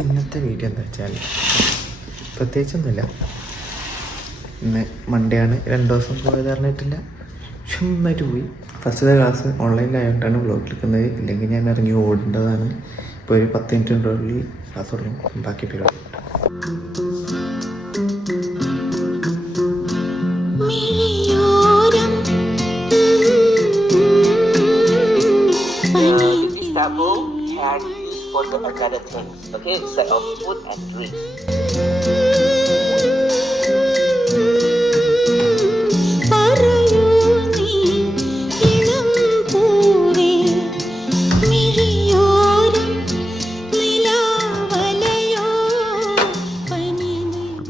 ഇന്നത്തെ വീഡിയോ എന്താ വെച്ചാൽ പ്രത്യേകിച്ചൊന്നുമില്ല. ഇന്ന് മൺഡേ ആണ്. 2 ദിവസം പോയത് അറിഞ്ഞിട്ടില്ല. നന്നായിട്ട് പോയി. ഫസ്റ്റത്തെ ക്ലാസ് ഓൺലൈനിലായതുകൊണ്ടാണ് വ്ളോഗ് എടുക്കുന്നത്. ഇല്ലെങ്കിൽ ഞാൻ ഇറങ്ങി ഓടേണ്ടതാണ്. ഇപ്പോൾ ഒരു 10 മിനിറ്റിനുള്ളിൽ ക്ലാസ് തുടങ്ങും. ബാക്കി പരിപാടി for the other things. Okay, set of food and drink.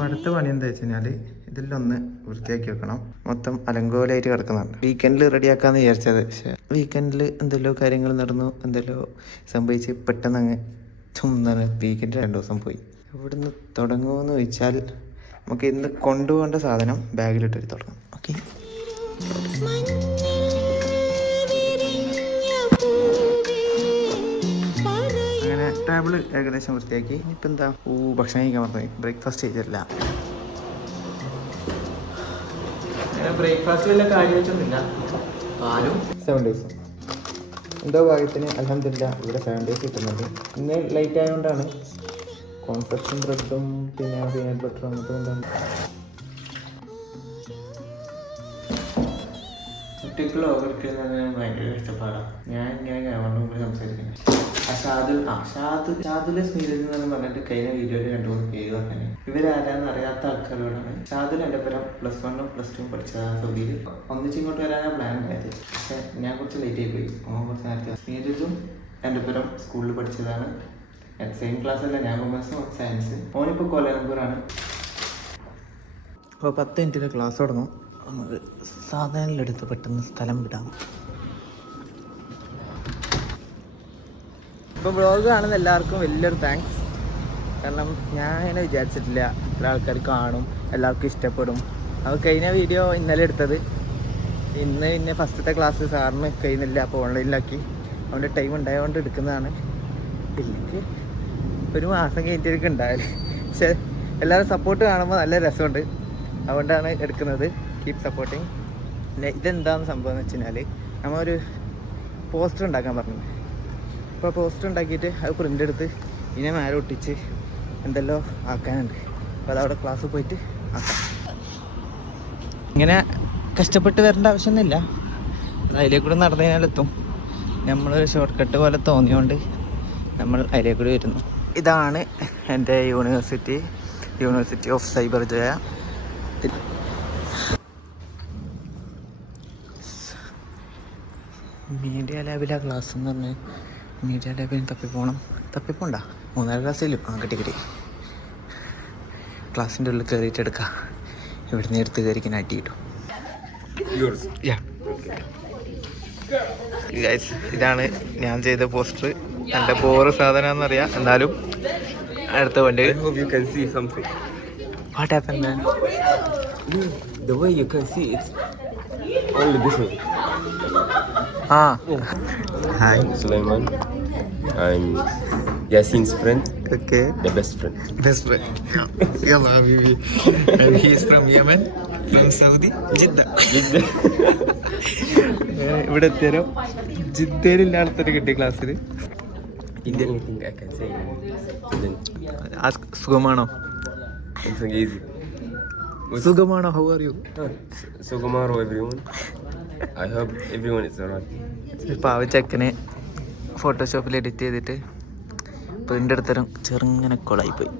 അടുത്ത പണി എന്താ വെച്ച് കഴിഞ്ഞാൽ ഇതിലൊന്ന് വൃത്തിയാക്കി വെക്കണം. മൊത്തം അലങ്കോലായിട്ട് കിടക്കുന്നുണ്ട്. വീക്കെൻഡിൽ റെഡിയാക്കാമെന്ന് വിചാരിച്ചത്, പക്ഷേ വീക്കെൻഡിൽ എന്തെല്ലോ കാര്യങ്ങൾ നടന്നു, എന്തെല്ലോ സംഭവിച്ച് പെട്ടെന്ന് അങ്ങ് ചുമ്മാണ്. വീക്കെൻഡ് 2 ദിവസം പോയി. ഇവിടുന്ന് തുടങ്ങുമെന്ന് ചോദിച്ചാൽ നമുക്ക് ഇന്ന് കൊണ്ടുപോകേണ്ട സാധനം ബാഗിലിട്ടൊരു തുടങ്ങും. ഓക്കെ, അങ്ങനെ ടേബിള് ഏകദേശം വൃത്തിയാക്കി. ഇനിയിപ്പോൾ എന്താ, ഭക്ഷണം കഴിക്കാൻ പറഞ്ഞു. ബ്രേക്ക്ഫാസ്റ്റ് ചെയ്തിട്ടില്ല. ബ്രേക്ക്ഫാസ്റ്റ് വല്ല കാര്യം വെച്ചൊന്നുമില്ല. പാലും 7 days എന്തോ ഭാഗ്യത്തിന് അൽഹംദുലില്ലാ ഇവിടെ 7 days കിട്ടുന്നുണ്ട്. ഇന്ന് ലൈറ്റ് ആയതുകൊണ്ടാണ്. കോൺഫെക്ഷൻ ബ്രെഡും പിന്നെ പീനട്ട് ബട്ടറും അങ്ങനത്തെ കൊണ്ടാണ്. കുട്ടികളോ അവർക്ക് ഭയങ്കര കഷ്ടപ്പാടാണ്. ഞാൻ ഇങ്ങനെ ക്യാമറ മുമ്പിൽ സംസാരിക്കുന്നത്. ഷാദുലെ സ്മീരജ് എന്ന് പറഞ്ഞിട്ട് കഴിഞ്ഞ വീഡിയോയിൽ 2-3 പേര് പറഞ്ഞു. ഇവരാരാന്ന് അറിയാത്ത ആൾക്കാരോടാണ്. ഷാദുൽ എൻ്റെ പേരം +1 +2 പഠിച്ചതാണ് സൗദിയിൽ. ഒന്നിച്ചിങ്ങോട്ട് വരാനാണ് പ്ലാൻ ഉണ്ടായത്. പക്ഷെ ഞാൻ കുറച്ച് ലേറ്റ് ആയി പോയി. കുറച്ച് നേരത്തെ. സ്മീരജും എൻ്റെ പേരം സ്കൂളിൽ പഠിച്ചതാണ്. സെയിം ക്ലാസ് അല്ല, ഞാൻ കൊമേഴ്സും സയൻസ്. ഓനിപ്പോൾ കോലാലംപൂറാണ്. അപ്പോൾ 10 മിനിറ്റിൻ്റെ ക്ലാസ് തുടങ്ങും. നമുക്ക് സാധനങ്ങളെടുത്ത് പെട്ടെന്ന് സ്ഥലം വിടാം. ഇപ്പോൾ വ്ളോഗ് കാണുന്ന എല്ലാവർക്കും വലിയൊരു താങ്ക്സ്. കാരണം ഞാൻ അങ്ങനെ വിചാരിച്ചിട്ടില്ല ഇത്ര ആൾക്കാർ കാണും, എല്ലാവർക്കും ഇഷ്ടപ്പെടും. അപ്പോൾ കഴിഞ്ഞ വീഡിയോ ഇന്നലെ എടുത്തത്. ഇന്ന് പിന്നെ ഫസ്റ്റത്തെ ക്ലാസ് സാറിന് കഴിയുന്നില്ല, അപ്പോൾ ഓൺലൈനിലാക്കി. അതുകൊണ്ട് ടൈം ഉണ്ടായതുകൊണ്ട് എടുക്കുന്നതാണ്. ഇല്ലെങ്കിൽ 1 മാസം കഴിഞ്ഞിട്ടൊക്കെ ഉണ്ടാവില്ല. പക്ഷേ എല്ലാവരും സപ്പോർട്ട് കാണുമ്പോൾ നല്ല രസമുണ്ട്. അതുകൊണ്ടാണ് എടുക്കുന്നത്. Keep supporting. പിന്നെ ഇതെന്താണെന്ന് സംഭവം എന്ന് വെച്ച് കഴിഞ്ഞാൽ നമ്മളൊരു പോസ്റ്റർ ഉണ്ടാക്കാൻ പറഞ്ഞു. അപ്പോൾ പോസ്റ്റർ ഉണ്ടാക്കിയിട്ട് അത് പ്രിൻ്റ് എടുത്ത് ഇതിനെ മേലെ ഒട്ടിച്ച് എന്തെല്ലോ ആക്കാനുണ്ട്. അപ്പോൾ അതവിടെ ക്ലാസ്സിൽ പോയിട്ട് ആക്കാം. ഇങ്ങനെ കഷ്ടപ്പെട്ട് വരേണ്ട ആവശ്യമൊന്നുമില്ല. അതിലേക്കൂടെ നടന്നു കഴിഞ്ഞാലെത്തും. നമ്മളൊരു ഷോർട്ട് കട്ട് പോലെ തോന്നിയോണ്ട് നമ്മൾ അതിലേക്കൂടെ വരുന്നു. ഇതാണ് എൻ്റെ university of Cyberjaya. Media ലാബിലെ ക്ലാസ് എന്ന് പറഞ്ഞാൽ മീഡിയ ലാബിൽ തപ്പിപ്പോണ്ട 3-4 ക്ലാസ്സിലും കിട്ടി. ക്ലാസ്സിൻ്റെ ഉള്ളിൽ കയറിയിട്ട് എടുക്കാം. ഇവിടുന്ന് എടുത്ത് കയറിക്കാൻ അടി കിട്ടും. ഇതാണ് ഞാൻ ചെയ്ത പോസ്റ്റർ. നല്ല ബോറ് സാധനമാണെന്നറിയാം, എന്നാലും അടുത്ത വണ്ടി. What happened, man? The way you can see it's only this one. Hi. Sulaiman. I'm Yasin's friend. Okay. The best friend. Yeah, and he's from Yemen, from Saudi, Jeddah. ഇവിടെ എത്തിയാലോ ജിദ്ദയിലില്ലാത്തൊരു കിട്ടിയ ക്ലാസ്സിൽ. Indian anything I can say. സുഖമാണോ? It's easy. സുഖമാണോ? How are you? Sugumaro everyone. I hope everyone is alright. പാവ ചെക്കനെ ഫോട്ടോഷോപ്പിൽ edit ചെയ്തിട്ട് print എടുത്തരം ചെറുങ്ങനെ കൊളായിപ്പോയി.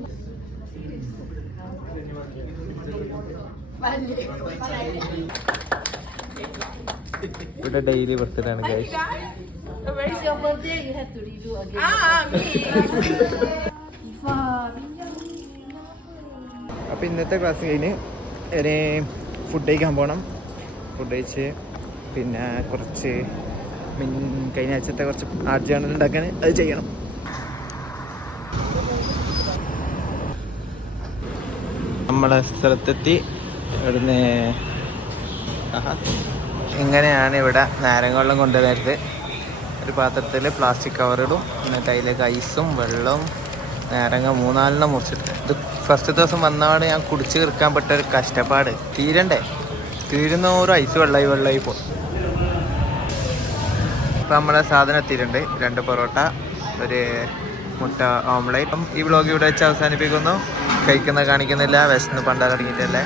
ഇവിടെ ഡെയിലി ബർത്ത്ഡേ ആണ് ഗൈസ്. അപ്പോൾ ഇന്നത്തെ ക്ലാസ് കഴിഞ്ഞ് ഇനി ഫുഡ് കഴിക്കാൻ പോകണം. ഫുഡ് കഴിച്ച് പിന്നെ കുറച്ച് കഴിഞ്ഞ ആഴ്ചത്തെ കുറച്ച് ആർട്ട് ജേണൽ ഉണ്ടാക്കാൻ അത് ചെയ്യണം. നമ്മളെ സ്ഥലത്തെത്തി. ഇവിടുന്ന് ഇങ്ങനെയാണ് ഇവിടെ നാരങ്ങ വെള്ളം കൊണ്ടുവരുന്നത്. ഒരു പാത്രത്തിൽ പ്ലാസ്റ്റിക് കവറിടും. എന്നിട്ട് അതിലേക്ക് ഐസും വെള്ളവും നാരങ്ങ 3-4 മുറിച്ചിട്ട്. ഇത് ഫസ്റ്റ് ദിവസം വന്നപാട് ഞാൻ കുടിച്ച് തീർക്കാൻ പെട്ട ഒരു കഷ്ടപ്പാട്. തീരണ്ടേ, തീരുന്നോറും ഐസ് വെള്ളമായി പോകും. ഇപ്പം നമ്മളെ സാധനം എത്തിയിട്ടുണ്ട്. 2 പൊറോട്ട, ഒരു മുട്ട ഓംലേറ്റ്. ഈ വ്ളോഗ് ഇവിടെ വെച്ച് അവസാനിപ്പിക്കുന്നു. കഴിക്കുന്നത് കാണിക്കുന്നില്ല, വിശന്ന് പണ്ടാറടങ്ങിയിട്ടല്ലേ.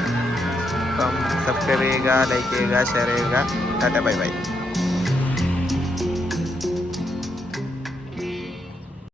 അപ്പം സബ്സ്ക്രൈബ് ചെയ്യുക, ലൈക്ക് ചെയ്യുക, ഷെയർ ചെയ്യുക. Tata bye bye.